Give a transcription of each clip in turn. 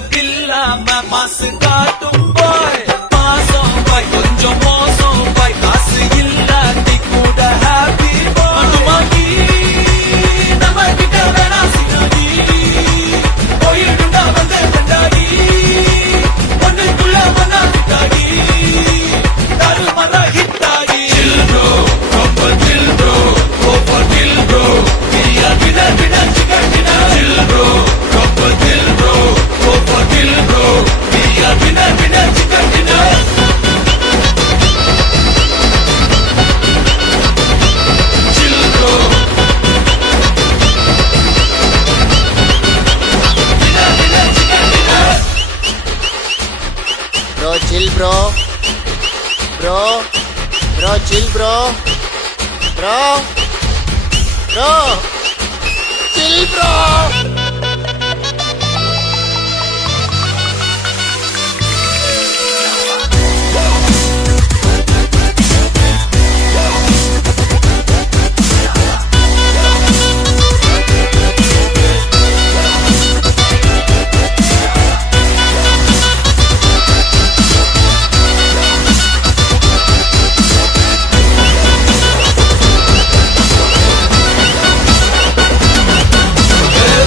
Build up இல்லாம mass காட்டும் பாய் மாசம் பாய் கொஞ்சம் மோசம் பாய் காசு இல்லாட்டி கூட ஹாப்பி பாய் நம்ம கிட்ட வேணா சினாடி போயிடுண்டா வந்து கண்டாடி ஒன்னுக்குள்ள ஒன்னா கிட்டாடி தாறுமாறா ஹிட்டாடி சில் ப்ரோ ரொம்ப chill bro over chill bro பிரியா விட விட சிக்கன் டினர் சில் ப்ரோ ரொம்ப chill bro over chill bro பிரியா விட விட சிக்கன் டினர் சில் ப்ரோ விட விட chicken டினர் Bro, chill, bro. Bro, chill, bro. Bro, chill, bro.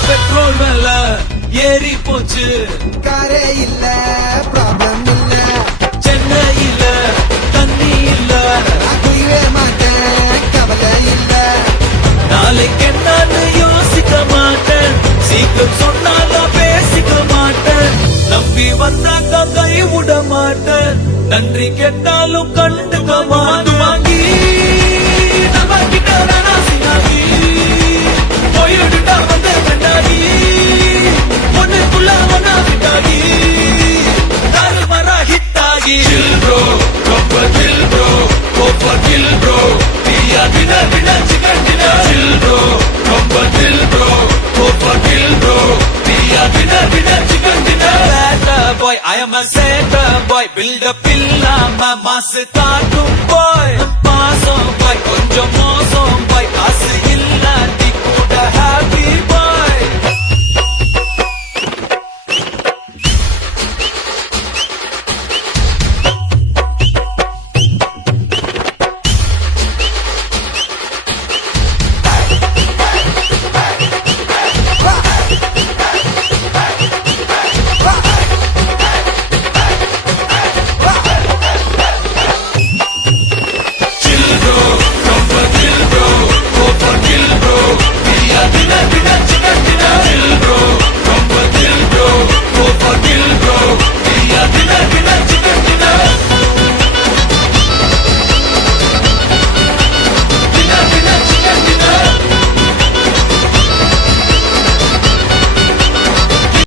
Petrol மேல ஏறி போச்சு காரே இல்ல ப்ராப்ளம் இல்ல சென்னையில தண்ணி இல்ல நான் குடிவே மாட்டேன் கவலை இல்ல நாளைக்கு என்னன்னு யோசிக்க மாட்டேன் சீக்கிரம் சொன்னாலும் பேசிக்க மாட்டேன் நம்பி வந்தாக்க கை விட மாட்டேன் நன்றி கேட்டாலும் கண்டுக்க மாட்டேன் வாங்கி நம்ம கிட்ட வேணா சினாடி போயிடுண்டா வந்து கண்டாடி ஒன்னுக்குள்ள ஒன்னா விட்டாடி தாறுமாறா ஹிட்டாடி சில் ப்ரோ ரொம்ப chill bro over chill bro பிரியா விட விட சிக்கன் டினர் சில் ப்ரோ ரொம்ப chill bro over chill bro பிரியா விட விட chicken dinner chatter boy I am a chatter boy buildup இல்லாம மாசு காட்டும் பாய் மாசம் பாய் கொஞ்சம் மோசம் பாய் காசு இல்லாட்டி கூட ஹாப்பி பாய்